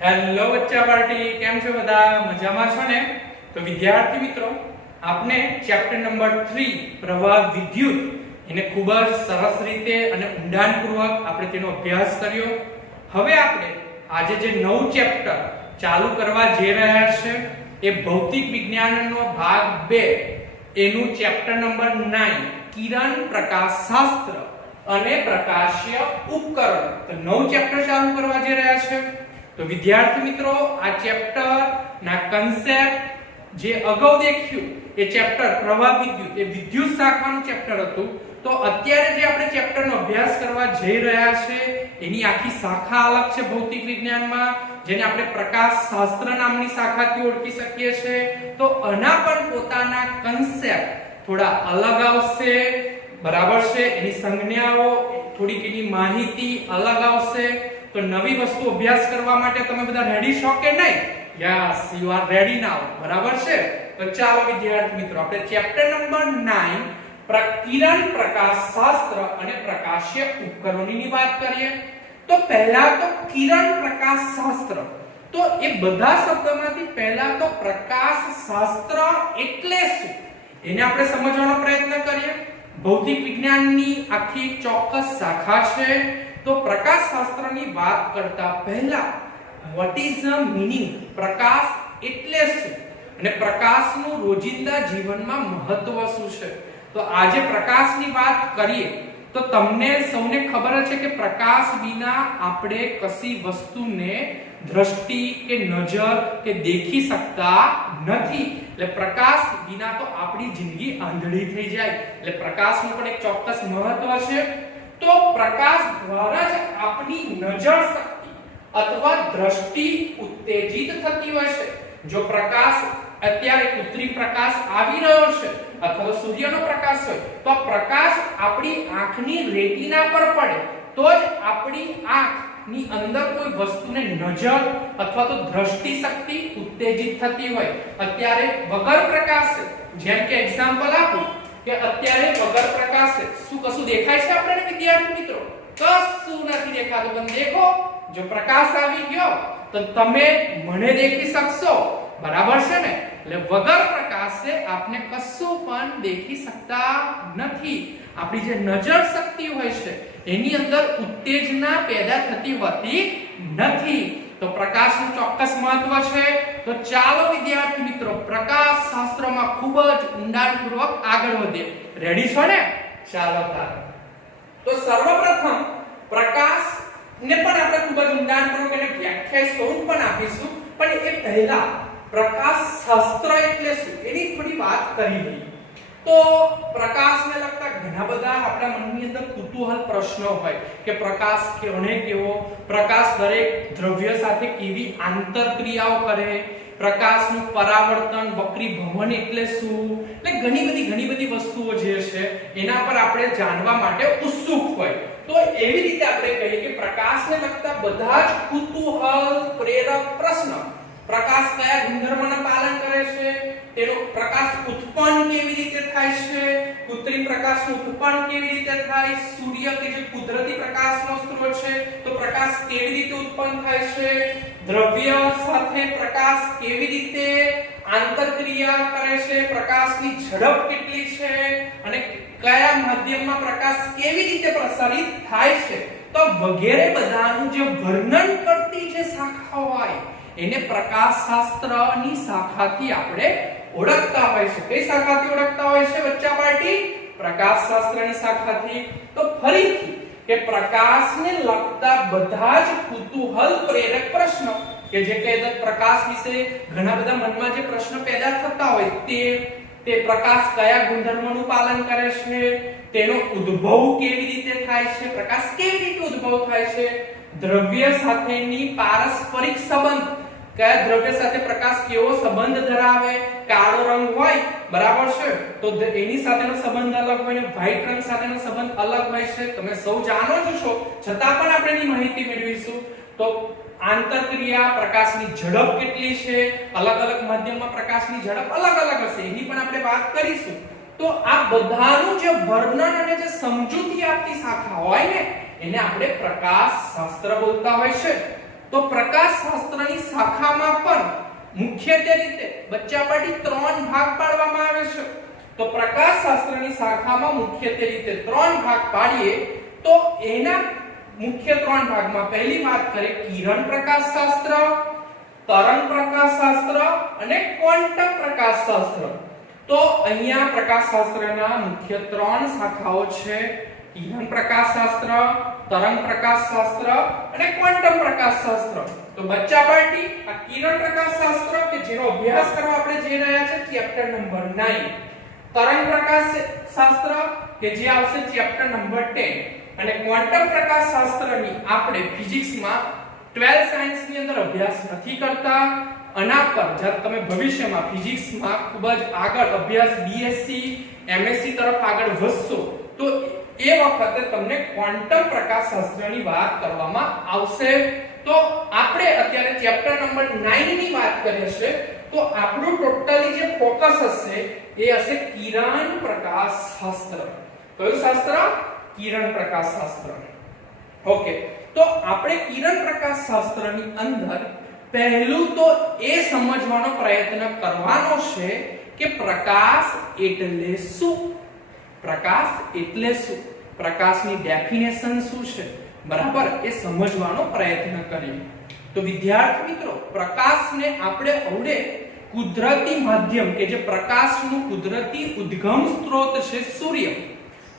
Hello બચ્ચા party, કેમ છો બધા? મજામાં છો ને? તો વિદ્યાર્થી મિત્રો, આપણે ચેપ્ટર નંબર 3 પ્રવાહ વિદ્યુત એને ખૂબ જ સરસ રીતે અને ઊંડાણપૂર્વક આપણે તેનો અભ્યાસ કર્યો. હવે આપણે આજે જે નવું ચેપ્ટર ચાલુ કરવા જઈ રહ્યા છે એ ભૌતિક વિજ્ઞાનનો ભાગ 2 એનું ચેપ્ટર નંબર 9 કિરણ પ્રકાશશાસ્ત્ર અને પ્રકાશીય ઉપકરણ. તો નવું ચેપ્ટર ચાલુ કરવા જઈ રહ્યા છે. તો વિદ્યાર્થી મિત્રો, આ ચેપ્ટર ના કન્સેપ્ટ જે અગાઉ દેખ્યું એ ચેપ્ટર પ્રવાહ વિદ્યુત એ વિદ્યુત શાખાનું ચેપ્ટર હતું. તો અત્યારે જે આપણે ચેપ્ટરનો અભ્યાસ કરવા જઈ રહ્યા છે એની આખી શાખા અલગ છે ભૌતિક વિજ્ઞાનમાં, જેને આપણે પ્રકાશશાસ્ત્ર નામની શાખાથી ઓળખી શકીએ છીએ. તો આના પણ પોતાના કન્સેપ્ટ થોડા અલગ આવશે, બરાબર છે? એની સંજ્ઞાઓ, થોડીક એની માહિતી અલગ આવશે. તો નવી વસ્તુ અભ્યાસ કરવા માટે તમે બધા રેડી છો કે નહીં? યસ, યુ આર રેડી નાઉ, બરાબર છે? તો ચાલો વિદ્યાર્થી મિત્રો, આપણે ચેપ્ટર નંબર 9 કિરણ પ્રકાશશાસ્ત્ર અને પ્રકાશીય ઉપકરણોની વાત કરીએ. તો પહેલા તો કિરણ પ્રકાશશાસ્ત્ર, તો એ બધા શબ્દોમાંથી પહેલા તો પ્રકાશશાસ્ત્ર એટલે શું એને આપણે સમજવાનો પ્રયત્ન કરીએ. ભૌતિક વિજ્ઞાનની આખી ચોક્કસ શાખા છે. તો પ્રકાશશાસ્ત્રની વાત કરતા પહેલા what is the meaning, પ્રકાશ એટલે શું અને પ્રકાશનું રોજિંદા જીવનમાં મહત્વ શું છે? તો આજે પ્રકાશની વાત કરીએ તો તમને સૌને ખબર છે કે પ્રકાશ વિના આપણે કશી વસ્તુને દ્રષ્ટિ કે નજર કે દેખી શકતા નથી. એટલે પ્રકાશ વિના તો આપણી જિંદગી આંધળી થઈ જાય. એટલે પ્રકાશનું પણ એક ચોક્કસ મહત્વ છે. તો પ્રકાશ દ્વારા જ આપણી નજર શક્તિ અથવા દ્રષ્ટિ ઉત્તેજિત થતી હોય છે. જો પ્રકાશ અત્યારે કૃત્રિમ પ્રકાશ આવી રહ્યો છે અથવા તો સૂર્યનો પ્રકાશ હોય, તો પ્રકાશ આપણી આંખની રેટિના પર પડે તો જ આપણી આંખની અંદર કોઈ વસ્તુને નજર અથવા તો દ્રષ્ટિ શક્તિ ઉત્તેજિત થતી હોય. અત્યારે વગર પ્રકાશે, જેમ કે એક્ઝામ્પલ આપું કે અત્યારે વગર પ્રકાશે શું કશું દેખાય છે આપણને વિદ્યાર્થી મિત્રો? કશું નથી દેખાતું. પણ દેખો, જો પ્રકાશ આવી ગયો તો તમે મને દેખી શકશો, બરાબર છે ને? એટલે વગર પ્રકાશે આપણે કશું પણ દેખી શકતા નથી. આપણી જે નજર શક્તિ હોય છે એની અંદર ઉત્તેજના પેદા થતી હોતી નથી. તો પ્રકાશનું ચોક્કસ મહત્વ છે. તો ચાલો વિદ્યાર્થી મિત્રો, પ્રકાશ શાસ્ત્રમાં ખૂબ જ ઊંડાણપૂર્વક આગળ વધીએ. રેડી છો ને? ચાલો તાર. તો સર્વપ્રથમ પ્રકાશને પણ આપણે ખૂબ જ ઊંડાણપૂર્વક એને વ્યાખ્યાયિત સ્વરૂપ પણ આપીશું. પણ એ પહેલા પ્રકાશ શાસ્ત્ર એટલે શું એની થોડી વાત કરી લઈએ. તો પ્રકાશને લગતા ઘણા બધા આપણા મનની અંદર કુતૂહલ પ્રશ્નો હોય કે પ્રકાશ કોને કેવો, પ્રકાશ દરેક દ્રવ્ય સાથે કેવી આંતરક્રિયાઓ કરે, પ્રકાશનું પરાવર્તન વક્રીભવન એટલે શું, એટલે ઘણી બધી વસ્તુઓ જે છે એના પર આપણે જાણવા માટે ઉત્સુક હોય. તો એવી રીતે આપણે કહીએ કે પ્રકાશને લગતા બધા જ કુતૂહલ પ્રેરક પ્રશ્ન, પ્રકાશ કયા ગુણધર્મોનું પાલન કરે છે, તેનો પ્રકાશ ઉત્પન્ન કેવી રીતે થાય છે, કૃત્રિમ પ્રકાશનું ઉત્પન્ન કેવી રીતે થાય, સૂર્ય કે જે કુદરતી પ્રકાશનો સ્ત્રોત છે તો પ્રકાશ કેવી રીતે ઉત્પન્ન થાય છે, દ્રવ્ય સાથે પ્રકાશ કેવી રીતે આંતરક્રિયા કરે છે, પ્રકાશની ઝડપ કેટલી છે અને કયા માધ્યમમાં પ્રકાશ કેવી રીતે પ્રસારિત થાય છે, તો વગેરે બધાનું જે વર્ણન કરતી જે શાખા હોય એને પ્રકાશશાસ્ત્રની શાખાથી આપણે ઓળખતા હોય છે. કઈ શાખાથી ઓળખતા હોય છે બચ્ચા પાર્ટી? પ્રકાશશાસ્ત્રની શાખાથી. તો ફરીથી કે પ્રકાશને લગતા બધા જ કુતૂહલ પ્રેરક પ્રશ્નો કે જે કે પ્રકાશ વિશે ઘણા બધા મનમાં જે પ્રશ્ન પેદા થતા હોય તે પ્રકાશ કયા ગુણધર્મોનું પાલન કરે છે, તેનો ઉદ્ભવ કેવી રીતે થાય છે, પ્રકાશ કેવી રીતે ઉદ્ભવ થાય છે, દ્રવ્ય સાથેની પારસ્પરિક સંબંધ, કયા દ્રવ્ય સાથે પ્રકાશ કેવો સંબંધ ધરાવે, કાળો રંગ હોય, બરાબર છે, તો એની સાથેનો સંબંધ અલગ હોય ને વ્હાઈટ રંગ સાથેનો સંબંધ અલગ હોય છે. તમે સૌ જાણો જ છો, છતાં પણ આપણે એની માહિતી મેળવીશું. તો આંતરક્રિયા, પ્રકાશની ઝડપ કેટલી છે, અલગ માધ્યમમાં પ્રકાશની ઝડપ અલગ હશે, એની પણ આપણે વાત કરીશું. તો આ બધાનું જે વર્ણન અને જે સમજૂતી આપતી શાખા હોય ને એને આપણે પ્રકાશશાસ્ત્ર બોલતા હોય છે. તો પ્રકાશશાસ્ત્રની શાખામાં પણ મુખ્યત્વે રીતે બચ્ચા પાટી 3 ભાગ પાડવામાં આવે છે. તો પ્રકાશશાસ્ત્રની શાખામાં મુખ્યત્વે રીતે 3 ભાગ પાડીએ તો એના મુખ્ય 3 ભાગમાં પહેલી વાત કરીએ કિરણ પ્રકાશશાસ્ત્ર, તરંગ પ્રકાશશાસ્ત્ર અને ક્વોન્ટમ પ્રકાશશાસ્ત્ર. તો અહીંયા પ્રકાશશાસ્ત્રના મુખ્ય 3 શાખાઓ છે: કિરણ પ્રકાશશાસ્ત્ર, તરંગ પ્રકાશશાસ્ત્ર અને ક્વોન્ટમ પ્રકાશશાસ્ત્ર. તો બચ્ચા પાર્ટી આ કિરણ પ્રકાશશાસ્ત્ર કે જેનો અભ્યાસ કરવા આપણે જઈ રહ્યા છે ચેપ્ટર નંબર 9, તરંગ પ્રકાશશાસ્ત્ર કે જે આવશે ચેપ્ટર નંબર 10 અને ક્વોન્ટમ પ્રકાશશાસ્ત્રની આપણે ફિઝિક્સમાં 12 સાયન્સ ની અંદર અભ્યાસ નથી કરતા. આના પર જ્યારે તમે ભવિષ્યમાં ફિઝિક્સમાં ખૂબ જ આગળ અભ્યાસ બીએસસી એમએસસી તરફ આગળ વધશો તો એ વખતે તમને ક્વોન્ટમ પ્રકાશશાસ્ત્રની વાત કરવામાં આવશે. તો આપણે અત્યારે ચેપ્ટર નંબર 9 ની વાત કરીએ છે તો આપણું ટોટલી જે ફોકસ હશે એ હશે કિરણ પ્રકાશશાસ્ત્ર. કયું શાસ્ત્ર? કિરણ પ્રકાશશાસ્ત્ર. ઓકે, તો આપણે કિરણ પ્રકાશશાસ્ત્રની અંદર પહેલું તો એ સમજવાનો પ્રયત્ન કરવાનો છે કે પ્રકાશ એટલે શું? પ્રકાશ એટલે શું? પ્રકાશની ડેફિનેશન શું છે? બરાબર, એ સમજવાનો પ્રયત્ન કરીએ. તો વિદ્યાર્થી મિત્રો, પ્રકાશને આપણે અવડે કુદરતી માધ્યમ કે જે પ્રકાશનું કુદરતી ઉદ્ગમ સ્ત્રોત છે સૂર્ય.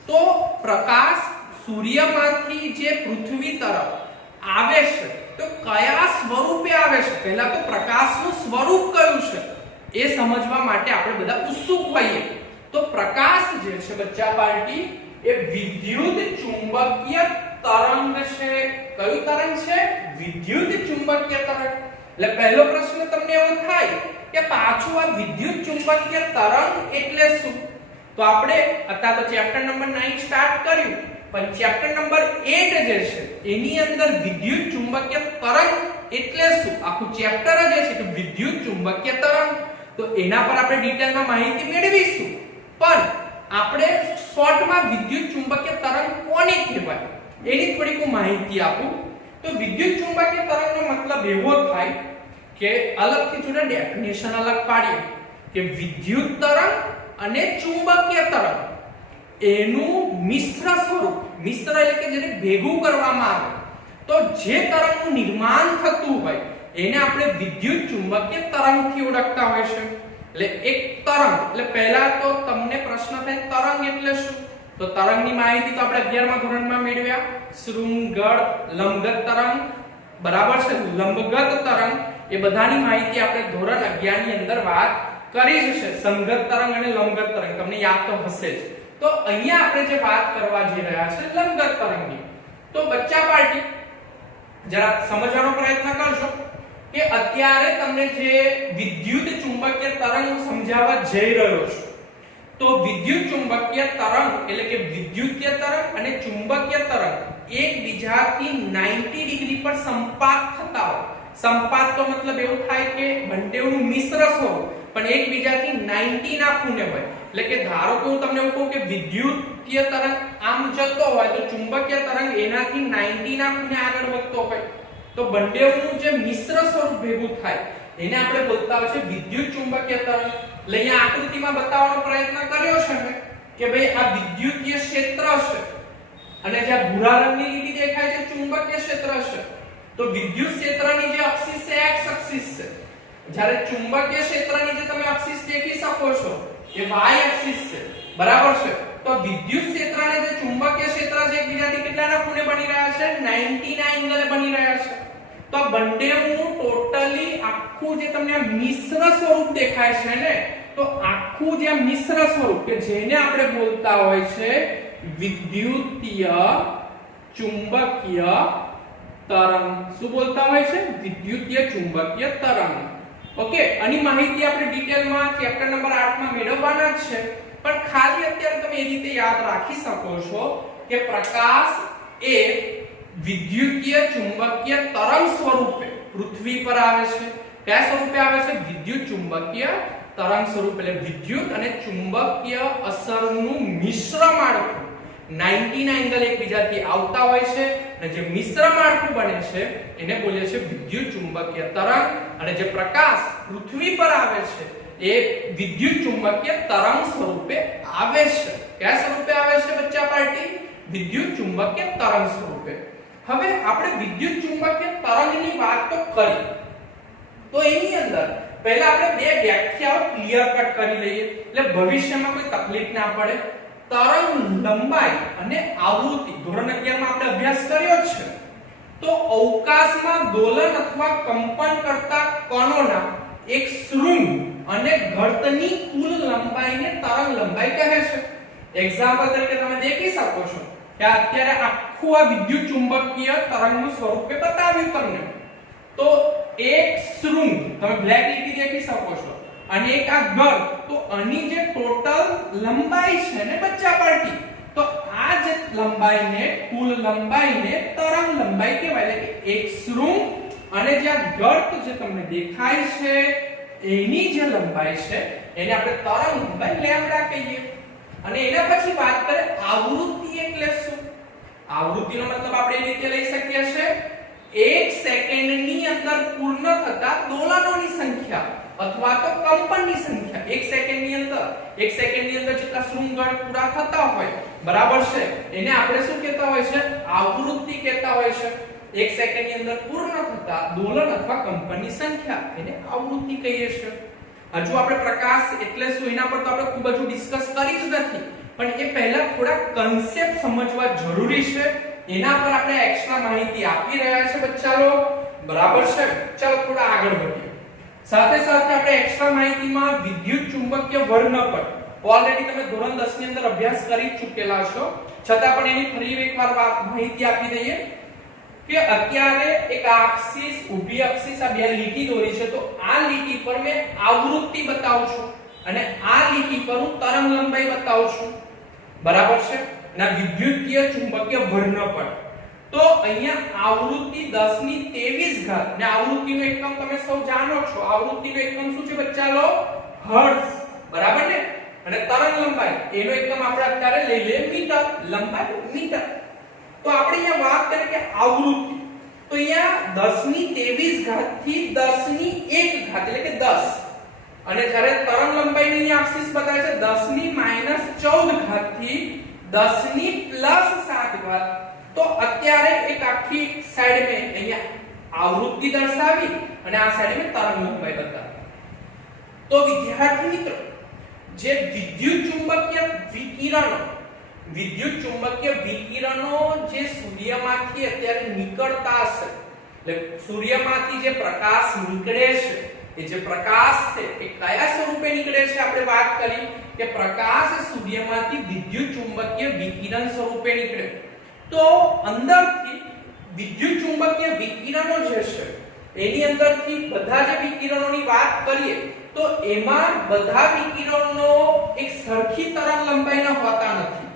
તો પ્રકાશ સૂર્યમાંથી જે પૃથ્વી તરફ આવે છે તો કયા સ્વરૂપે આવે છે? પહેલા તો પ્રકાશનું સ્વરૂપ કયું છે એ સમજવા માટે આપણે બધા ઉત્સુક હોઈએ. તો પ્રકાશ જે છે બચ્ચા પાર્ટી એ વિદ્યુત ચુંબકીય તરંગ છે. કયું તરંગ છે? વિદ્યુત ચુંબકીય તરંગ. એટલે પહેલો પ્રશ્ન તમને એવો થાય કે પાછું આ વિદ્યુત ચુંબકીય તરંગ એટલે શું? તો આપણે અત્યારે તો ચેપ્ટર નંબર 9 સ્ટાર્ટ કર્યું, પણ ચેપ્ટર નંબર 8 જે છે એની અંદર વિદ્યુત ચુંબકીય તરંગ એટલે શું આખું ચેપ્ટર જ છે કે વિદ્યુત ચુંબકીય તરંગ. તો એના પર આપણે ડિટેલમાં માહિતી મેળવીશું, પણ આપણે શોર્ટમાં વિદ્યુત ચુંબકીય તરંગ કોને કહેવાય એની થોડીક માહિતી આપું. તો વિદ્યુત ચુંબકીય તરંગનો મતલબ એવો થાય કે અલગથી જોડે ડેફિનેશન અલગ પાડીએ કે વિદ્યુત તરંગ અને ચુંબકીય તરંગ એનું મિશ્ર સ્વરૂપ. મિશ્ર એટલે કે જેને ભેગું કરવામાં આવે તો જે તરંગનું નિર્માણ થતું હોય એને આપણે વિદ્યુત ચુંબકીય તરંગથી ઓળખતા હોય છે. એટલે એક તરંગ એટલે પહેલા તો તમને પ્રશ્ન થાય તરંગ એટલે શું? તો તરંગની માહિતી તો આપણે 11મા ધોરણમાં મેળવ્યા. શૃંગળ, લંબગત તરંગ, બરાબર છે, લંબગત તરંગ, એ બધાની માહિતી આપણે ધોરણ 11 ની અંદર વાત કરી છે. સંગત તરંગ અને લંબગત તરંગ તમને યાદ તો હશે જ. તો અહીંયા આપણે જે વાત કરવા જઈ રહ્યા છે લંબગત તરંગની. તો બચ્ચા પાર્ટી જરા સમજવાનો પ્રયત્ન કરજો કે અત્યારે તમને જે વિદ્યુત ચુંબકીય તરંગ સમજાવવા જઈ રહ્યો છું તો વિદ્યુત ચુંબકીય તરંગ એટલે કે વિદ્યુતીય તરંગ અને ચુંબકીય તરંગ એકબીજાથી 90 ડિગ્રી પર સંપાત થતા હોય. સંપાત તો મતલબ એવું થાય કે બંનેનું મિશ્ર સ્વરૂપ પણ એકબીજાથી 90 ના ખૂણે હોય. એટલે કે ધારો કે હું તમને એવું કહું કે વિદ્યુતીય તરંગ આમ જતો હોય તો ચુંબકીય તરંગ એનાથી 90 ના ખૂણે આગળ વધતો હોય તો બંનેનું જે મિશ્ર સ્વરૂપ ભેગું થાય એને આપણે બોલતા હોય છે વિદ્યુત ચુંબકીય તરંગ. એટલે અહીંયા આકૃતિમાં બતાવવાનો પ્રયત્ન કર્યો છે મેં કે ભાઈ આ વિદ્યુતીય ક્ષેત્ર છે અને જે ભૂરા રંગની લીટી દેખાય છે ચુંબકીય ક્ષેત્ર છે. તો વિદ્યુત ક્ષેત્રની જે અક્ષિસ છે x અક્ષિસ છે, જ્યારે ચુંબકીય ક્ષેત્રની જે તમે અક્ષિસ દેખી શકો છો એ y એક્સિસ છે, બરાબર છે. તો વિદ્યુત ક્ષેત્ર અને જે ચુંબકીય ક્ષેત્ર છે એકબીજાથી કેટલાના ખૂણે બની રહ્યા છે? 90 ના એંગલે બની રહ્યા છે. તો બંનેનું ટોટલી આખું જે તમને મિશ્ર સ્વરૂપ દેખાય છે ને, તો આખું જે મિશ્ર સ્વરૂપ કે જેને આપણે બોલતા હોય છે વિદ્યુતીય ચુંબકીય તરંગ. શું બોલતા હોય છે? વિદ્યુતીય ચુંબકીય તરંગ. ઓકે, આની માહિતી આપણે ડિટેલમાં ચેપ્ટર નંબર 8 માં મેળવવાના જ છે, પણ ખાલી અત્યારે તમે એ રીતે યાદ રાખી શકો છો કે પ્રકાશ એ વિદ્યુતીય ચુંબકીય તરંગ સ્વરૂપે પૃથ્વી પર આવે છે. કયા સ્વરૂપે આવે છે? વિદ્યુત ચુંબકીય તરંગ સ્વરૂપ. એટલે વિદ્યુત અને ચુંબકીય અસરનું મિશ્ર માળખું 90 ના એંગલ એકબીજાથી આવતા હોય છે. અને જે મિશ્ર માળખું બને છે એને બોલીએ છીએ વિદ્યુત ચુંબકીય તરંગ, અને જે પ્રકાશ પૃથ્વી પર આવે છે એ વિદ્યુત ચુંબકીય તરંગ સ્વરૂપે આવે છે. કયા સ્વરૂપે આવે છે બચ્ચા પાર્ટી? વિદ્યુત ચુંબકીય તરંગ સ્વરૂપે. હવે આપણે વિદ્યુત ચુંબકીય તરંગની વાત તો કરી, તો એની અંદર પહેલા આપણે બે વ્યાખ્યાઓ ક્લિયર કટ કરી લઈએ એટલે ભવિષ્યમાં કોઈ તકલીફ ના પડે. તરંગ લંબાઈ અને આવૃત્તિ ધોરણ 11 માં આપણે અભ્યાસ કર્યો છે. તો અવકાશમાં દોલન અથવા કંપન કરતા કણોના એક શૃંગ અને ગર્તની કુલ લંબાઈને તરંગ લંબાઈ કહે છે. એક્ઝામ્પલ તરીકે તમે દેખી શકો છો કે અત્યારે આખું આ વિદ્યુત ચુંબકીય તરંગનું સ્વરૂપે બતાવ્યું તમને. તો એક શૃંગ તમે બ્લેક લીટી દેખી શકો છો અને એક આ ગર્ત, તો આની જે ટોટલ લંબાઈ છે ને બચ્ચા પાર્ટી, તો આ જે લંબાઈને કુલ લંબાઈને તરંગ લંબાઈ કહેવાય. એટલે કે એક શૃંગ અને જે આ ગર્ત જે તમને દેખાય છે એની જે લંબાઈ છે એને આપણે તરંગ લંબાઈ લેમ્બડા કહીએ. અને એના પછી વાત કરીએ આવૃત્તિ એટલે શું? આવૃત્તિનો મતલબ આપણે એ રીતે લઈ શકીએ છે 1 સેકન્ડની અંદર પૂર્ણ થતા દોલનોની સંખ્યા અથવા તો કંપનની સંખ્યા. 1 સેકન્ડની અંદર જેટલા શૃંગળ પૂરા થતા હોય, બરાબર છે, એને આપણે શું કહેતા હોય છે? આવૃત્તિ કહેતા હોય છે. 1 સેકન્ડની અંદર પૂર્ણ થતા દોલન અથવા કંપનની સંખ્યા એને આવૃત્તિ કહીએ છીએ. હજુ આપણે પ્રકાશ એટલે શું એના પર તો આપણે ખૂબ જ ડિસ્કસ કરી જ નથી, પણ એ પહેલા થોડા કન્સેપ્ટ સમજવા જરૂરી છે. એના પર આપણે એક્સ્ટ્રા માહિતી આપી રહ્યા છે બચ્ચાઓ, બરાબર છે. ચાલો થોડા આગળ વધીએ. સાથે સાથે આપણે એક્સ્ટ્રા માહિતીમાં વિદ્યુત ચુંબકીય વર્ણપટ ઓલરેડી તમે ધોરણ 10 ની અંદર અભ્યાસ કરી ચૂકેલા છો, છતાં પણ એની ફરી એકવાર માહિતી આપી દઈએ કે અત્યારે એક એક્સિસ, ઊભી એક્સિસ, આ બે લીટી દોરી છે. તો આ લીટી પર મેં આવૃત્તિ બતાવું છું અને આ લીટી પર હું તરંગ લંબાઈ બતાવું છું, બરાબર છે. ના વિદ્યુતીય ચુંબકીય વર્ણપટ. તો અહીંયા આવૃત્તિ 1023 ને આવૃત્તિનો એકમ તમે સૌ જાણો છો. આવૃત્તિનો એકમ શું છે બચ્ચાઓ? હર્ટ્ઝ, બરાબર ને. અને તરંગ લંબાઈ એનો એકમ આપણે અત્યારે લઈ લઈએ મીટર, લંબાઈ મીટર. તો આપણે અહીંયા વાત કરીએ કે આવૃત્તિ, તો અહીંયા 1023 થી 10 એટલે કે 10, અને જ્યારે તરંગ લંબાઈની એક્સિસ બતાવે છે 10 થી 10+7. તો અત્યારે એક આખી સાઈડ મે અહીંયા આવૃત્તિ દર્શાવી અને આ સાઈડ મે તરંગ લંબાઈ બતાવી. તો વિદ્યાર્થી મિત્રો, જે વિદ્યુત ચુંબકીય વિકિરણો જે સૂર્યમાંથી અત્યારે નીકળતા હશે, એટલે સૂર્યમાંથી જે પ્રકાશ નીકળે છે, એ જે પ્રકાશ છે એ કયા સ્વરૂપે નીકળે છે? આપણે વાત કરી કે પ્રકાશ સૂર્યમાંથી વિદ્યુત ચુંબકીય વિકિરણ સ્વરૂપે નીકળે. તો અંદરથી વિદ્યુત ચુંબકીય વિકિરણો જે છે એની અંદરથી બધા જે વિકિરણોની વાત કરીએ તો એમાં બધા વિકિરણો એક સરખી તરંગ લંબાઈના હોતા નથી.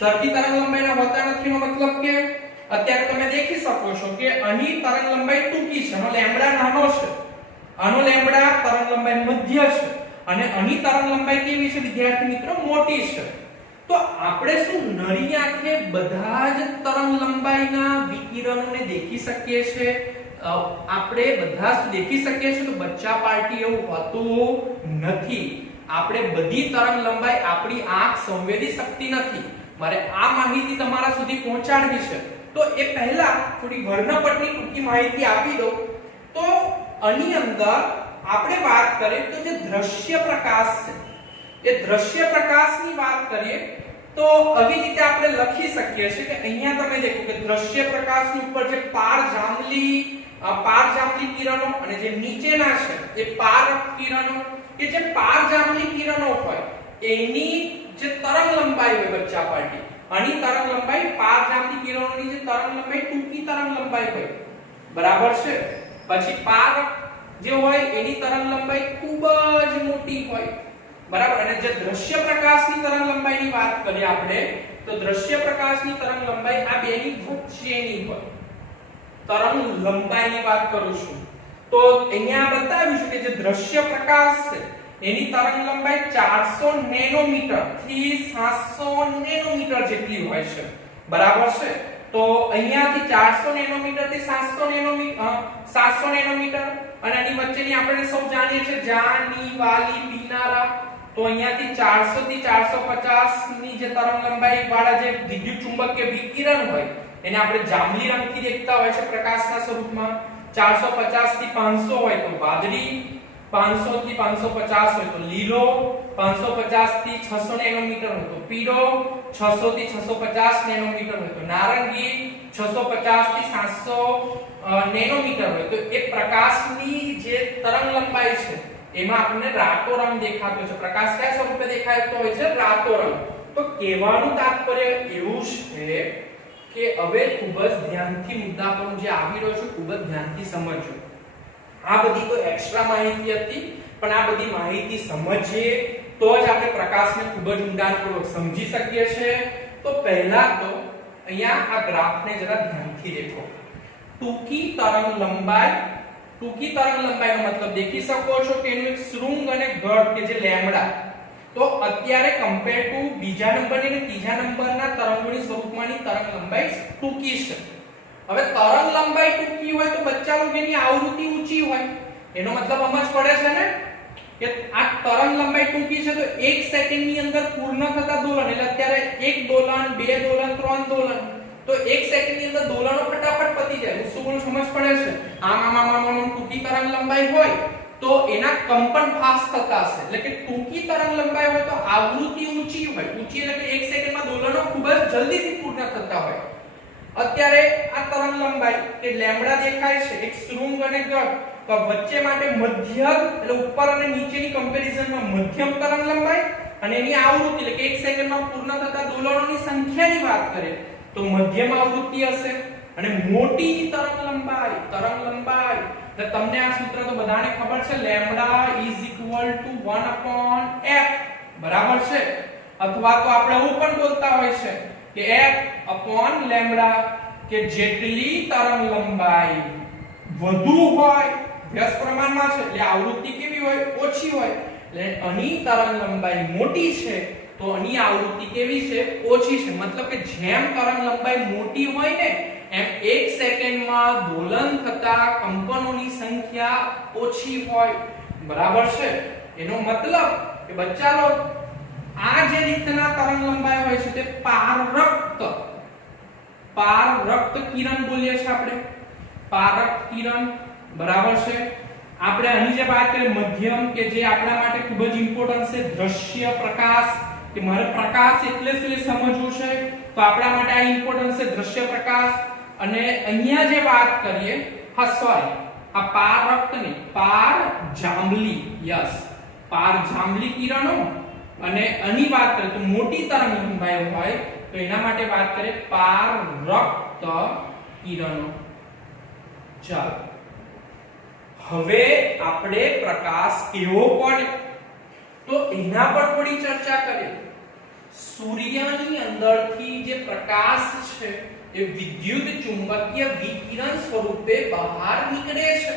સરખી તરંગ લંબાઈના હોતા નથીનો મતલબ કે અત્યારે તમે દેખી શકો છો કે આની તરંગ લંબાઈ ટૂંકી છે, આનો લેમ્બડા નાનો છે, આનો લેમ્બડા તરંગ લંબાઈ મધ્ય છે, અને આની તરંગ લંબાઈ કેવી છે વિદ્યાર્થી મિત્રો? મોટી છે. તો આપણે શું નરી આંખે બધા જ તરંગ લંબાઈના વિકિરણોને દેખી શકીએ છીએ? આપણે બધા જ દેખી શકીએ છીએ? તો બચ્ચા પાર્ટી એવું હોતું નથી. આપણે બધી તરંગ લંબાઈ આપણી આંખ સંવેદી શકતી નથી. મારે આ માહિતી તમારા સુધી પહોંચાડવી છે. તો એ પહેલા થોડી વર્ણપટની ટૂંકી માહિતી આપી દો. તો આની અંદર આપણે વાત કરીએ તો જે દ્રશ્ય પ્રકાશ છે, એ દ્રશ્ય પ્રકાશની વાત કરીએ તો આવી રીતે આપણે લખી શકીએ છીએ કે અહીંયા તમે દેખો કે દ્રશ્ય પ્રકાશની ઉપર જે પારજાંબલી કિરણો અને જે નીચેના છે એ પારક કિરણો, કે જે પારજાંબલી કિરણો હોય એની જે તરંગ લંબાઈ હોય બચ્ચા પાર્ટી, આની તરંગ લંબાઈ પારજાંબલી કિરણોની જે તરંગ લંબાઈ ટૂંકી તરંગ લંબાઈ હોય, બરાબર છે. પછી પારક જે હોય એની તરંગ લંબાઈ ખૂબ જ મોટી હોય, બરાબર. અને જે દ્રશ્ય પ્રકાશની તરંગ લંબાઈની વાત કરીએ આપણે તો દ્રશ્ય પ્રકાશની તરંગ લંબાઈ આ બેની વચ્ચેની હોય. તરંગ લંબાઈની વાત કરું છું તો અહીંયા બતાવ્યું છે કે જે દ્રશ્ય પ્રકાશ છે એની તરંગ લંબાઈ 400 નેનોમીટર થી 700 નેનોમીટર જેટલી હોય છે, બરાબર છે. તો અહીંયાથી 400 નેનોમીટર થી 700 નેનોમીટર અને આની વચ્ચેની આપણે સૌ જાણીએ છીએ જાની વાલી પીનારા, તો અહીંયાથી 400 થી 450 ની જે તરંગ લંબાઈ વાળા જે વિદ્યુત ચુંબકીય વિકિરણ હોય એને આપણે જાંબલી રંગથી દેખતા હોય છે પ્રકાશના સ્વરૂપમાં. 450 થી 500 હોય તો વાદળી, 500 થી 550 હોય તો લીલો, 550 થી 600 નેનોમીટર હોય તો પીળો, 600 થી 650 નેનોમીટર હોય તો નારંગી, 650 થી 700 નેનોમીટર હોય તો એ પ્રકાશની જે તરંગ લંબાઈ છે એમાં આપણને રાતો રંગ દેખાતો છે. પ્રકાશ કયા સ્વરૂપે દેખાતો હોય છે? રાતો રંગ. તો કહેવાનું તાત્પર્ય એવું છે કે હવે ખૂબ જ ધ્યાનથી મુદ્દા પર જે આવી રહ્યો છે ખૂબ જ ધ્યાનથી સમજજો. આ બધી તો એક્સ્ટ્રા માહિતી હતી, પણ આ બધી માહિતી સમજીએ તો જ આપણે પ્રકાશને ખૂબ જ ઊંડાણપૂર્વક સમજી શકીએ છીએ. તો પહેલા તો અહીંયા આ ગ્રાફને જરા ધ્યાનથી દેખો. ટૂંકી તરંગ લંબાઈનો મતલબ દેખી શકો છો કે એનું એક શૃંગ અને ગઢ કે જે લેમ્બડા, તો અત્યારે કમ્પેર ટુ બીજા નંબરની અને ત્રીજા નંબરના તરંગોની સ્વરૂપમાંની તરંગ લંબાઈ ટૂંકી છે. હવે તરંગ લંબાઈ ટૂંકી હોય તો બચ્ચા લોકોની આવૃત્તિ ઊંચી હોય, એનો મતલબ સમજ પડે છે ને કે આ તરંગ લંબાઈ ટૂંકી છે તો 1 સેકન્ડની અંદર પૂર્ણ થતા દોલન, એટલે અત્યારે 1 દોલન, 2 દોલન, 3 દોલન, તો 1 સેકન્ડની અંદર દોલનો ફટાફટ પતી જાય. શું બોલું સમજ પડે છે? આમ ટૂંકી તરંગ લંબાઈ હોય તો એના કંપન ફાસ્ટ થતા હશે, એટલે કે ટૂંકી તરંગ લંબાઈ હોય તો આવૃત્તિ ઊંચી હોય. ઊંચી એટલે કે 1 સેકન્ડમાં દોલનો ખૂબ જ જલ્દીથી પૂર્ણ થતા હોય. અત્યારે આ તરંગ લંબાઈ કે લેમ્બડા દેખાય છે એક શૃંગ અને ગઢ, તો વચ્ચે માટે મધ્યમ એટલે ઉપર અને નીચેની કમ્પેરિઝનમાં મધ્યમ તરંગ લંબાઈ અને એની આવૃત્તિ એટલે કે 1 સેકન્ડમાં પૂર્ણ થતા દોલનોની સંખ્યાની વાત કરીએ તો મધ્યમ આવૃત્તિ હશે. અને મોટી તરંગ લંબાઈ એટલે તમને આ સૂત્ર તો બધાને ખબર છે, લેમ્બડા = 1/f બરાબર છે. અથવા તો આપણે એવું પણ બોલતા હોય છે કે f/લેમ્બડા, કે જેટલી તરંગ લંબાઈ વધુ હોય વ્યસ્ત પ્રમાણમાં છે એટલે આવૃત્તિ કેવી હોય? ઓછી હોય. એટલે આની તરંગ લંબાઈ મોટી છે તો આની આવૃત્તિ કેવી છે? ઓછી છે. મતલબ કે જેમ તરંગ લંબાઈ મોટી હોય ને એમ 1 સેકન્ડમાં દોલન થતા કંપનોની સંખ્યા ઓછી હોય. બરાબર છે? એનો મતલબ કે બચ્ચા લોકો આ જે રીતના તરંગ લંબાઈ હોય છે તે પારરક્ત કિરણ બોલીએ છીએ આપણે, પારરક્ત કિરણ. બરાબર છે? આપણે આની જે વાત કરીએ મધ્યમ, કે જે આપણા માટે ખૂબ જ ઇમ્પોર્ટન્ટ છે, દ્રશ્ય પ્રકાશ, કે મારે પ્રકાશ એટલે શું એ સમજવું છે તો આપણા માટે આ ઇમ્પોર્ટન્ટ છે દ્રશ્ય પ્રકાશ. અને અહીંયા જે વાત કરીએ સોરી આ પારરક્ત નહીં, પાર જાંબલી, યસ પાર જાંબલી કિરણો. અને આની વાત કરીએ તો મોટી તરંગ લંબાઈ હોય તો એના માટે વાત કરીએ પારરક્ત કિરણો. ચાલો હવે આપણે પ્રકાશ કેવો પડે તો એના પર થોડી ચર્ચા કરીએ. સૂર્યની અંદરથી જે પ્રકાશ છે એ વિદ્યુત ચુંબકીય વિકિરણ સ્વરૂપે બહાર નીકળે છે.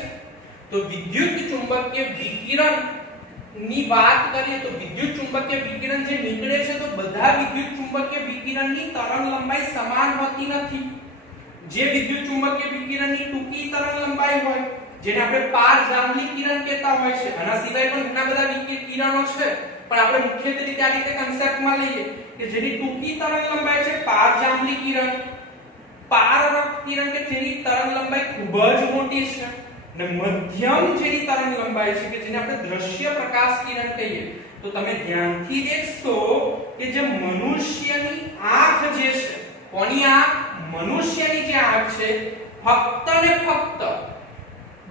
તો વિદ્યુત ચુંબકીય વિકિરણ ની વાત કરીએ તો વિદ્યુત ચુંબકીય વિકિરણ જે નીકળે છે તો બધા વિદ્યુત ચુંબકીય વિકિરણની તરંગ લંબાઈ સમાન હોતી નથી. જે વિદ્યુત ચુંબકીય વિકિરણની ટૂંકી તરંગ લંબાઈ હોય જેને આપણે પાર જાંબલી કિરણ કહેતા હોય છે, આના સિવાય પણ ઘણા બધા કિરણો છે, પણ આપણે મુખ્યત્વે રીતે આ રીતે કન્સેપ્ટમાં લઈએ કે જેની ટૂંકી તરંગ લંબાઈ છે પાર જાંબલી કિરણ, પારરક્ત કિરણ કે જેની તરંગ લંબાઈ ખૂબ જ મોટી છે, અને મધ્યમ જેની તરંગ લંબાઈ છે કે જેને આપણે દ્રશ્ય પ્રકાશ કિરણ કહીએ. તો તમે ધ્યાનથી દેખશો કે જે મનુષ્યની આંખ જે છે, કોની આંખ? મનુષ્યની જે આંખ છે ફક્ત ને ફક્ત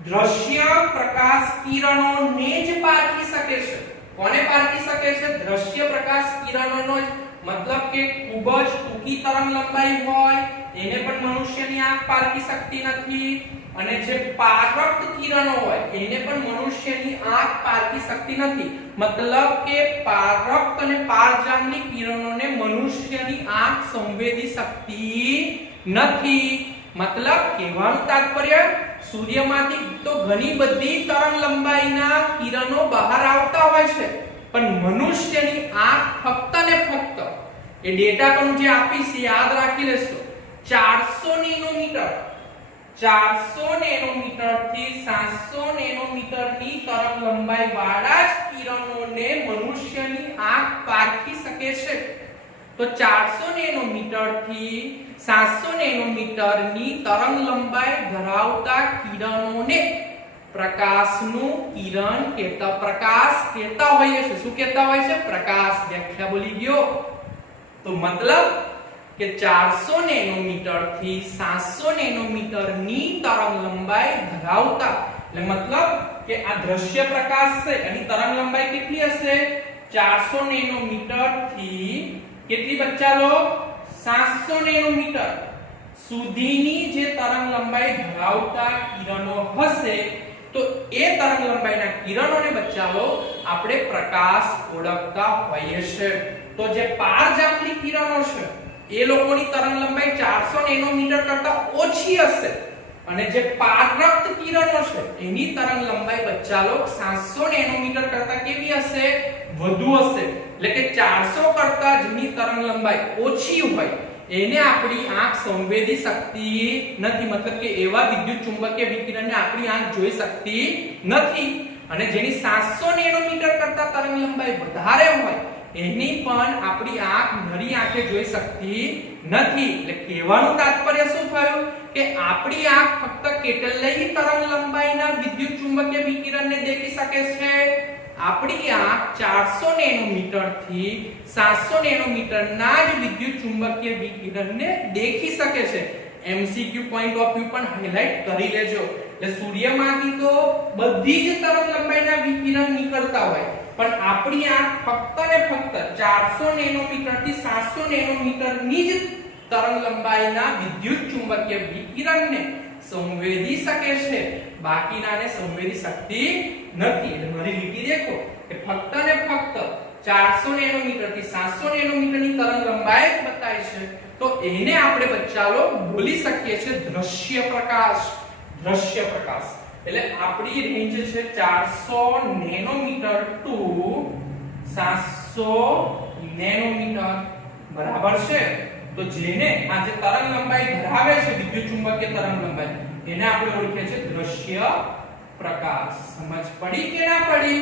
દ્રશ્ય પ્રકાશ કિરણોને જ પારખી શકે છે. કોને પારખી શકે છે? દ્રશ્ય પ્રકાશ કિરણોનો જ. મતલબ કે ખૂબ જ ટૂંકી તરંગ લંબાઈ હોય એને પણ મનુષ્યની આંખ પારખી શકતી નથી, અને જે પારરક્ત કિરણો હોય એને પણ મનુષ્યની આંખ પારખી શકતી નથી. મતલબ કે પારરક્ત અને પારજાંબલી કિરણોને મનુષ્યની આંખ સંવેદી શકતી નથી. મતલબ કહેવાનું તાત્પર્ય સૂર્યમાંથી તો ઘણી બધી તરંગ લંબાઈના કિરણો બહાર આવતા હોય છે, પણ મનુષ્યની આંખ ફક્ત ને ફક્ત એ ડેટા પણ જે આપીશ યાદ રાખી લેશો, 400 નેનોમીટર 400 નેનોમીટર થી 700 નેનોમીટર ની તરંગ લંબાઈ વાળા જ કિરણોને મનુષ્યની આંખ પારખી શકે છે. તો 400 નેનોમીટર થી 700 નેનોમીટર ની તરંગ લંબાઈ ધરાવતા કિરણોને પ્રકાશનું કિરણ કહેતા પ્રકાશ કહેતા હોઈએ છે. શું કહેતા હોય છે? પ્રકાશ. વ્યાખ્યા બોલી ગયો. તો મતલબ કે 400 નેનોમીટર થી 700 નેનોમીટર ની તરંગ લંબાઈ ધરાવતા, એટલે મતલબ કે આ દ્રશ્ય પ્રકાશ છે એની તરંગ લંબાઈ કેટલી હશે? 400 નેનોમીટર થી કેટલી બચ્ચા લોગ? 700 નેનોમીટર સુધીની જે તરંગ લંબાઈ ધરાવતા કિરણો હશે તો એ તરંગ લંબાઈના કિરણોને બચ્ચા લોગ આપણે પ્રકાશ ઓળખતા હોઈએ છે. તો જે પારજાંબલી કિરણો છે એ લોકોની તરંગ લંબાઈ 400 નેનોમીટર કરતા ઓછી હશે અને જે પારરક્ત કિરણો છે એની તરંગ લંબાઈ બચ્ચા લોગ 700 નેનોમીટર કરતા કેવી હશે? વધુ હશે. એટલે કે 400 કરતા જેની તરંગ લંબાઈ ઓછી હોય એને આપણી આંખ સંવેદી શકતી નથી. મતલબ કે એવા વિદ્યુત ચુંબકીય વિકિરણને આપણી આંખ જોઈ શકતી નથી. અને જેની 700 નેનોમીટર કરતા તરંગ લંબાઈ વધારે હોય એની પણ આપણી આંખ નરી આંખે જોઈ શકતી નથી. એટલે કહેવાનું તાત્પર્ય શું થયું કે આપણી આંખ ફક્ત કેટલી તરંગ લંબાઈના વિદ્યુત ચુંબકીય વિકિરણને દેખી શકે છે? આપણી આંખ 400 નેનોમીટર થી 700 નેનોમીટર ના જ વિદ્યુત ચુંબકીય વિકિરણને દેખી શકે છે. એમસીક્યુ પોઈન્ટ ઓફ વ્યૂ પણ હાઇલાઇટ કરી લેજો. એટલે સૂર્યમાંથી તો બધી જ તરંગ લંબાઈના વિકિરણ નીકળતા હોય પણ આપણી આંખ ફક્ત ને ફક્ત 400 નેનોમીટર થી 700 નેનોમીટર ની જ તરંગ લંબાઈના વિદ્યુત ચુંબકીય વિકિરણને સંવેદી શકે છે, બાકીનાને સંવેદી શકતી નથી. એટલે મારી લીટી દેખો કે ફક્ત ને ફક્ત 400 નેનોમીટર થી 700 નેનોમીટર ની તરંગ લંબાઈ બતાય છે. તો એને આપણે બચ્ચાલો બોલી શકીએ છે દ્રશ્ય પ્રકાશ. દ્રશ્ય પ્રકાશ એટલે આપણી રેન્જ છે 400 નેનોમીટર ટુ 700 નેનોમીટર. બરાબર છે? તો જેને આ જે તરંગ લંબાઈ ધરાવે છે વિદ્યુત ચુંબકીય તરંગ લંબાઈ એને આપણે ઓળખીએ છીએ દ્રશ્ય પ્રકાશ. સમજ પડી કે ના પડી?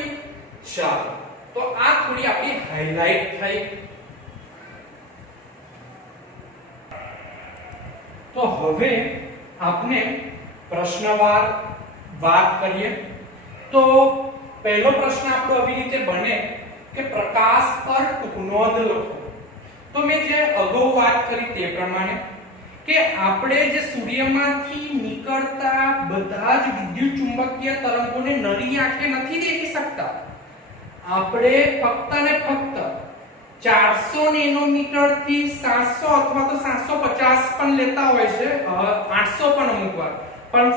ચાલો તો આ થોડી આપણી હાઇલાઇટ થઈ. તો હવે આપણે પ્રશ્નવાર વાત કરીએ. તો પહેલો પ્રશ્ન આપણો આવી રીતે બને કે પ્રકાશ પર ટૂંકનોંધ લખો. તો મેં જે અગાઉ વાત કરી તે પ્રમાણે કે આપણે જે સૂર્યમાંથી નીકળતા બધા જ વિદ્યુત ચુંબકીય તરંગોને નરી આંખે નથી દેખી શકતા. આપણે ફક્ત ને ફક્ત 400 નેનોમીટર થી 700 અથવા તો 750 પણ લેતા હોય છે, 800 પણ અમુક વાર, પણ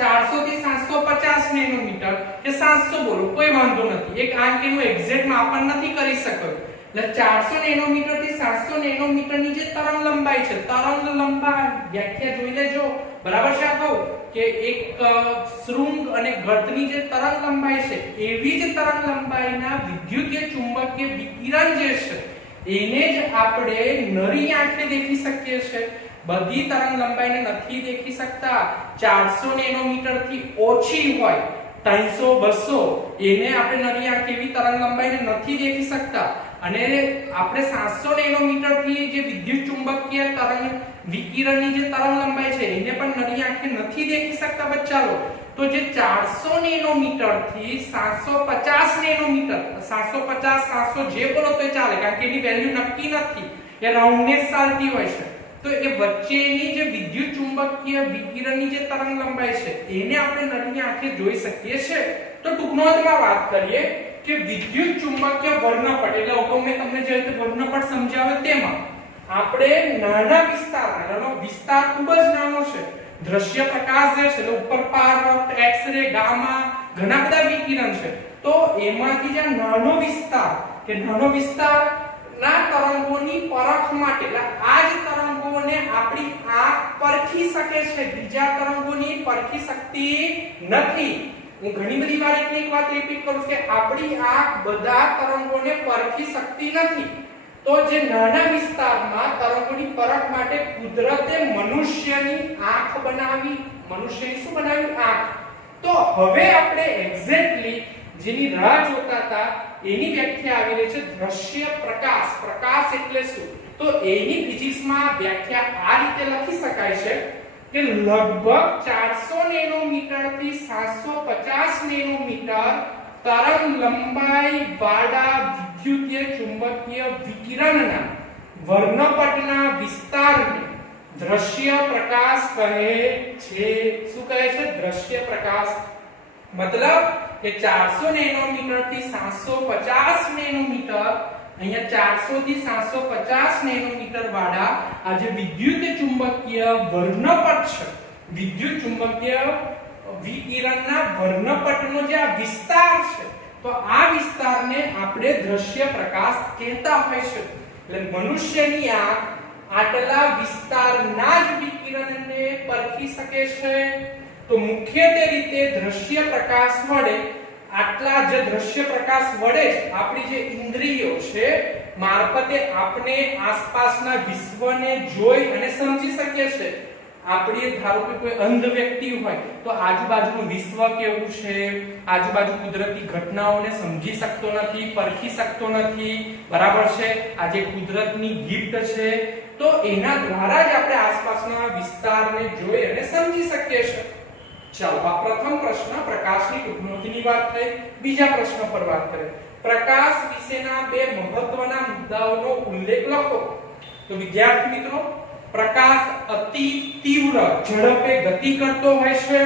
400 થી 750 નેનોમીટર કે 700 બોલો કોઈ વાંધો નથી. એક આંકનું એક્ઝેક્ટ માપન નથી કરી શકતો. એટલે 400 નેનોમીટર થી 700 નેનોમીટર ની જે તરંગ લંબાઈ છે, તરંગ લંબાઈ વ્યાખ્યા જોઈ લેજો. બરાબર છે? કહું કે એક શૃંગ અને ગર્તની જે તરંગ લંબાઈ છે એવી જ તરંગ લંબાઈના વિદ્યુતીય ચુંબકીય વિકિરણ જે છે એને જ આપણે નરી આંખે દેખી શકીએ છીએ. બધી તરંગ લંબાઈને નથી દેખી શકતા. 400 નેનોમીટર થી ઓછી હોય 300 200 એને આપણે નરી આંખે એવી તરંગ લંબાઈને નથી દેખી શકતા. અને આપણે 700 નેનોમીટર થી જે વિદ્યુત ચુંબકીય તરંગ વિકિરણની જે તરંગ લંબાઈ છે એને પણ નરી આંખે નથી દેખી શકતા બચ્ચાઓ. તો જે 400 નેનોમીટર થી 750 નેનોમીટર, 750 700 જે બોલો તો ચાલે, કારણ કે એની વેલ્યુ નક્કી નથી, એ રાઉન્ડનેસ ચાલતી હોય છે. તો એ વચ્ચેની જે વિદ્યુત ચુંબકીય વિકિરણની જે તરંગ લંબાઈ છે એને આપણે નરી આંખે જોઈ શકીએ છીએ. તો ટૂંકનોંધમાં વાત કરીએ કે વિદ્યુત ચુંબકીય વર્ણપટ એટલે અગાઉ મેં તમને જે રીતે વર્ણપટ સમજાવ્યો તેમાં આપણે નાના વિસ્તાર ખૂબ જ નાનો છે. દ્રશ્ય પ્રકાશ જે છે ઉપર પારવર્ત, એક્સ-રે, ગામા ઘણા બધા વિકિરણ છે. તો એમાંથી જે નાનો વિસ્તાર ના તરંગોની પરખ માટે, એટલે આ જ તરંગોને આપણી આંખ પરખી શકે છે, બીજા તરંગોની પરખી શકતી નથી. હું ઘણી બધી વાર એક વાત રિપીટ કરું છું કે આપણી આંખ બધા તરંગોને પરખી શકતી નથી. તો જે નાના વિસ્તારમાં તરંગોની પરખ માટે કુદરતે મનુષ્યની આંખ બનાવી, મનુષ્યની શું બનાવી? આંખ. તો હવે આપણે એક્ઝેક્ટલી જેની રાહ જોતા હતા એની વ્યાખ્યા આવી રહી છે દ્રશ્ય પ્રકાશ. પ્રકાશ એટલે શું? તો એની ફિઝિક્સમાં વ્યાખ્યા આ રીતે લખી શકાય છે કે લગભગ 400 નેનોમીટર થી 750 નેનોમીટર તરંગ લંબાઈ વાળા વિદ્યુતીય ચુંબકીય વિકિરણના વર્ણપટના વિસ્તારને દ્રશ્ય પ્રકાશ કહે છે. શું કહે છે? દ્રશ્ય પ્રકાશ. મતલબ કે 400 નેનોમીટર થી 750 નેનોમીટર, અહીંયા 400 થી 750 નેનોમીટર વાળા આ જે વિદ્યુત ચુંબકીય વર્ણપટ છે, વિદ્યુત ચુંબકીય વિકિરણના વર્ણપટનો જે આ વિસ્તાર છે, તો આ વિસ્તારને આપણે દ્રશ્ય પ્રકાશ કહેતા હોય છે. એટલે મનુષ્યની આંખ આટલા વિસ્તારના જ વિકિરણને પરખી શકે છે. તો મુખ્યત્વે રીતે દ્રશ્ય પ્રકાશ વડે આટલા જે દ્રશ્ય પ્રકાશ વડે આપણી જે ઇન્દ્રિયો છે મારફતે આપણે આસપાસના વિશ્વને જોઈ અને સમજી શકીએ છીએ. આપણે ધારો કે કોઈ અંધ વ્યક્તિ હોય તો આજુબાજુનું વિશ્વ કેવું છે, આજુબાજુ કુદરતી ઘટનાઓને સમજી શકતો નથી, પરખી શકતો નથી. બરાબર છે? આ જે કુદરતની ગિફ્ટ છે તો એના દ્વારા જ આપણે આસપાસના વિસ્તારને જોઈ અને સમજી શકીએ છીએ. ચાલો, આ પ્રથમ પ્રશ્ન પ્રકાશની ટૂંકનોંધની વાત થઈ. બીજા પ્રશ્ન પર વાત કરીએ. પ્રકાશ વિશેના બે મહત્વના મુદ્દાઓનો ઉલ્લેખ લખો. તો વિદ્યાર્થી મિત્રો, પ્રકાશ અતિ તીવ્ર ઝડપે ગતિ કરતો હોય છે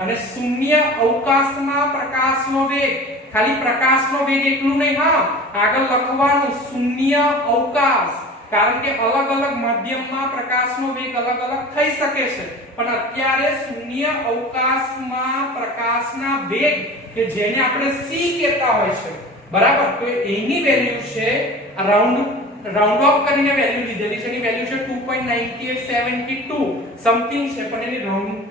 અને શૂન્ય અવકાશમાં પ્રકાશનો વેગ, ખાલી પ્રકાશનો વેગ એટલું નહીં, હા આગળ લખવાનું શૂન્ય અવકાશ, કારણ કે અલગ અલગ માધ્યમમાં પ્રકાશનો વેગ અલગ અલગ થઈ શકે છે, પણ અત્યારે શૂન્ય અવકાશમાં પ્રકાશના વેગ કે જેને આપણે c કહેતા હોય છે, બરાબર, તો એની વેલ્યુ છે રાઉન્ડ ઓફ કરીને વેલ્યુ લીધેલી છે. એની વેલ્યુ છે 2.9872 સમથિંગ છે, પણ એની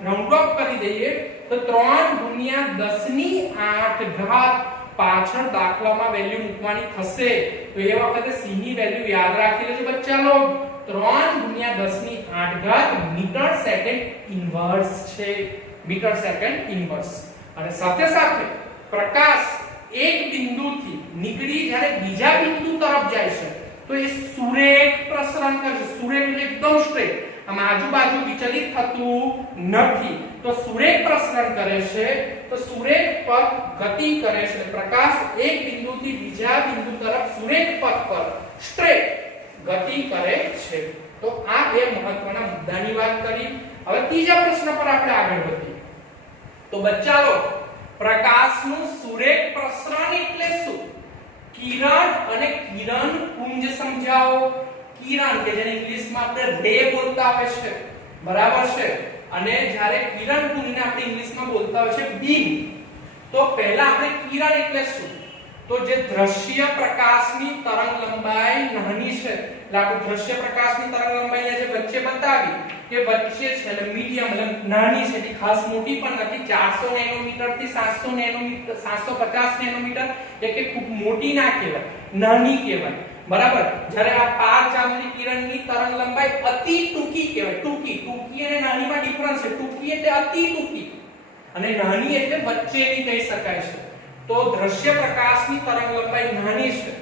રાઉન્ડ ઓફ કરી દઈએ તો 3×10⁸ પાછળ દાખલામાં વેલ્યુ મૂકવાની થશે. તો એ વખતે c ની વેલ્યુ યાદ રાખી લેજો બચ્ચા લોગ. 3×10⁸ મીટર સેકન્ડ ઇન્વર્સ છે, મીટર સેકન્ડ ઇન્વર્સ. અને સાથે સાથે પ્રકાશ એક બિંદુથી નીકળી જ્યારે બીજા બિંદુ તરફ જાય છે તો એ સુરેખ પ્રસરણ કરે છે. સુરેખ એટલે એકદમ સ્ટ્રેટ, આમ આજુબાજુ વિચલિત થતું નથી, તો સુરેખ પ્રસરણ કરે છે. તો સુરેખ પથ ગતિ કરે છે. પ્રકાશ એક બિંદુથી બીજા બિંદુ તરફ સુરેખ પથ પર સ્ટ્રેટ ગતિ કરે છે. તો આ બે મહત્વના મુદ્દાની વાત કરી. હવે ત્રીજા પ્રશ્ન પર આપણે આગળ વધીએ. તો બચ્ચાઓ, પ્રકાશનું સુરેખ પ્રસરણ એટલે શું? કિરણ અને કિરણ પુંજ સમજાવો. કિરણ કે જેને ઇંગ્લિશમાં આપણે રે બોલતા હોય છે, બરાબર છે, અને જ્યારે કિરણ પુંજને આપણે ઇંગ્લિશમાં બોલતા હોય છે બીમ. તો પહેલા આપણે કિરણ એટલે શું? તો જે દ્રશ્ય પ્રકાશની તરંગ લંબાઈ નાની છે, એટલે આપણે દ્રશ્ય પ્રકાશની તરંગ લંબાઈને જે વચ્ચે બતાવી કે વચ્ચે છે, એટલે મીડિયમ, એટલે નાની છે, એટલે ખાસ મોટી પણ નથી. 400 નેનોમીટર થી 700 નેનોમીટર, 750 નેનોમીટર એટલે ખૂબ મોટી ના કહેવાય, નાની કહેવાય, બરાબર. જ્યારે આ પાર ચાંદની કિરણની તરંગ લંબાઈ અતિ ટૂંકી કહેવાય. ટૂંકી અને નાનીમાં ડિફરન્સ છે. ટૂંકી એટલે અતિ ટૂંકી અને નાની એટલે વચ્ચેની કહી શકાય છે. તો દ્રશ્ય પ્રકાશની તરંગ લંબાઈ નાની છે,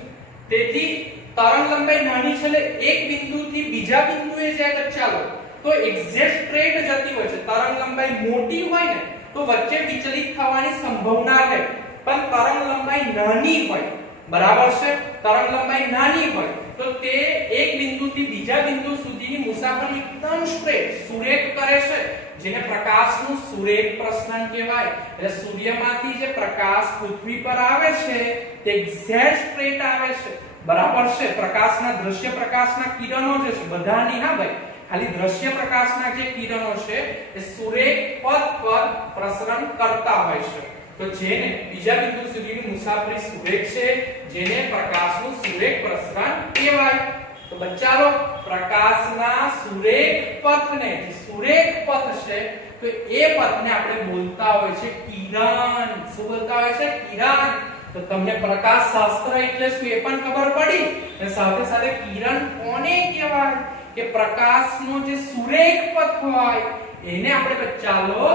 તેથી તરંગ લંબાઈ નાની છે એટલે એક બિંદુથી બીજા બિંદુએ જાય તો ચાલો તો એક્ઝેક્ટ સ્ટ્રેટ જતી હોય છે. તરંગ લંબાઈ મોટી હોય ને તો વચ્ચે વિચલિત થવાની સંભાવના રહે, પણ તરંગ લંબાઈ નાની હોય, બરાબર છે, તરંગ લંબાઈ નાની હોય તો તે એક બિંદુથી બીજા બિંદુ સુધીની મુસાફરી એકદમ સ્ટ્રેટ સુરેખ કરે છે, જેને પ્રકાશનું સુરેખ પ્રસરણ કહેવાય. એટલે સૂર્યમાંથી જે પ્રકાશ પૃથ્વી પર આવે છે તે એક્ઝેક્ટ સ્ટ્રેટ આવે છે, બરાબર છે. પ્રકાશના દ્રશ્ય પ્રકાશના કિરણો જે છે બધા નહીં, હા ભાઈ, ખાલી દ્રશ્ય પ્રકાશના જે કિરણો છે એ સુરેખ પથ પર પ્રસરણ કરતા હોય છે. તો જેને બીજા બિંદુ સુધીની મુસાફરી સુરેખ છે, જેને પ્રકાશનું સુરેખ પ્રસરણ કહેવાય. તો બચ્ચાઓ, પ્રકાશના સુરેખ પથને, જે સુરેખ પથ છે, તો એ પથને આપણે બોલતા હોય છે કિરણ. શું બોલતા હોય છે? કિરણ. તો તમને પ્રકાશ શાસ્ત્ર એટલે શું એ પણ ખબર પડી અને સાથે સાથે કિરણ કોને કહેવાય કે પ્રકાશનો જે સુરેખ પથ હોય એને આપણે બચ્ચાલો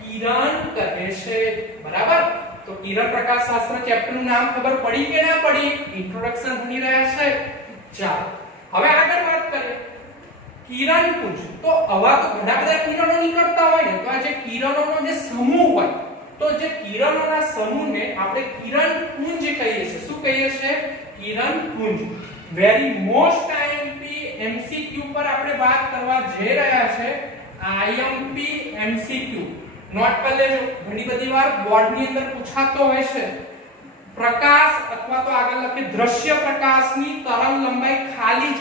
કિરણ કહે છે બરાબર તો કિરણ પ્રકાશ શાસ્ત્ર ચેપ્ટર નું નામ ખબર પડી કે ના પડી ઇન્ટ્રોડક્શન ભણી રહ્યા છે ચાલો હવે આગળ વાત કરીએ કિરણ પુંજ તો આવા તો ઘણા બધા કિરણો નીકળતા હોય ને તો આ જે કિરણોનો જે સમૂહ હોય તો જે કિરણોના સમૂહને આપણે કિરણ પુંજ કહીએ છીએ શું કહીએ છીએ કિરણ પુંજ વેરી મોસ્ટ આઈએમપી એમસીક્યુ પર આપણે વાત કરવા જઈ રહ્યા છે આઈએમપી એમસીક્યુ નોટ કરી લેજો ઘણી બધી વાર બોર્ડ ની અંદર પૂછાતો હોય છે પ્રકાશ અથવા તો આગળ લખે દ્રશ્ય પ્રકાશની તરંગ લંબાઈ ખાલી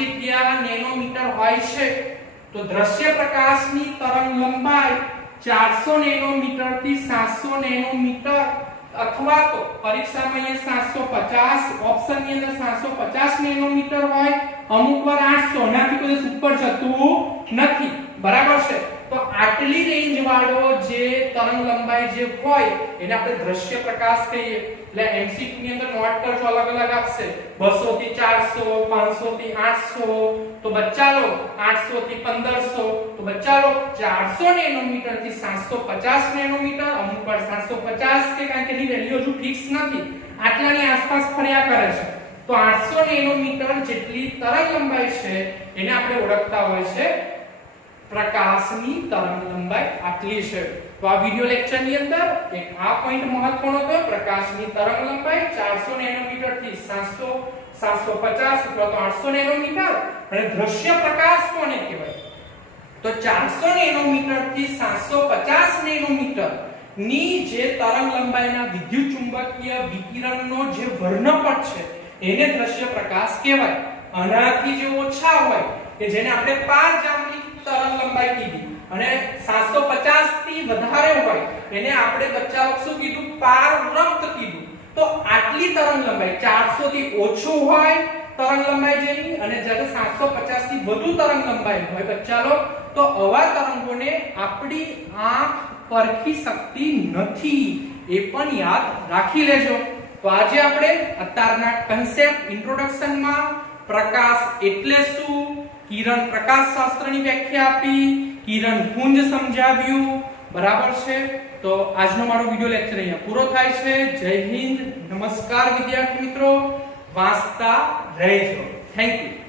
જગ્યા નેનોમીટર હોય છે તો દ્રશ્ય પ્રકાશની તરંગ લંબાઈ 400 નેનોમીટર થી 700 નેનોમીટર અથવા તો પરીક્ષામાં અહીંયા 750 ઓપ્શન ની અંદર 750 નેનોમીટર હોય અમુકવાર 800 નાથી કોઈ ઉપર જતું નથી બરાબર છે તો આટલી રેન્જ વાળો જે તરંગ લંબાઈ જે હોય એને આપણે દ્રશ્ય પ્રકાશ કહીએ એટલે એમસીક્યુ ની અંદર નોટ કરજો અલગ અલગ આપશે 200 થી 400 500 થી 800 તો બચ્ચા લો 800 થી 1500 તો બચ્ચા લો 400 નેનોમીટર થી 750 નેનોમીટર અમુક પર 750 કે કારણ કે એની વેલ્યુ હજુ ફિક્સ નથી આટલાની આસપાસ ફર્યા કરે છે તો 800 નેનોમીટર જેટલી તરંગ લંબાઈ છે એને આપણે ઓળખતા હોય છે પ્રકાશની તરંગ લંબાઈ આટલી છે તો આ વિડિયો લેક્ચર ની અંદર એક આ પોઈન્ટ મહત્વનો હતો પ્રકાશની તરંગ લંબાઈ 400 નેનોમીટર થી 700 750 અથવા તો 800 નેનોમીટર અને દ્રશ્ય પ્રકાશ કોને કહેવાય તો 400 નેનોમીટર થી 750 નેનોમીટર ની જે તરંગ લંબાઈના વિદ્યુત ચુંબકીય વિકિરણનો જે વર્ણપટ છે એને દ્રશ્ય પ્રકાશ કહેવાય આનાથી જે ઓછા હોય કે જેને આપણે પારજામની તરંગ લંબાઈ કીધી અને 750 થી વધારે હોય એને આપણે બચ્ચાઓ શું કીધું પારરક્ત કીધું તો આટલી તરંગ લંબાઈ 400 થી ઓછું હોય તરંગ લંબાઈ જેની અને જ્યારે 750 થી વધુ તરંગ લંબાઈ હોય બચ્ચાઓ તો આવા તરંગોને આપણી આંખ પરખી શકતી નથી એ પણ યાદ રાખી લેજો તો આજે આપણે અત્યારના કન્સેપ્ટ ઇન્ટ્રોડક્શનમાં પ્રકાશ એટલે શું કિરણ પ્રકાશ શાસ્ત્રની વ્યાખ્યા આપી કિરણ પુંજ સમજાવ્યું બરાબર છે તો આજનો મારો વિડિયો લેક્ચર અહીંયા પૂરો થાય છે જય હિન્દ નમસ્કાર વિદ્યાર્થી મિત્રો વાંચતા રહેજો થેન્ક યુ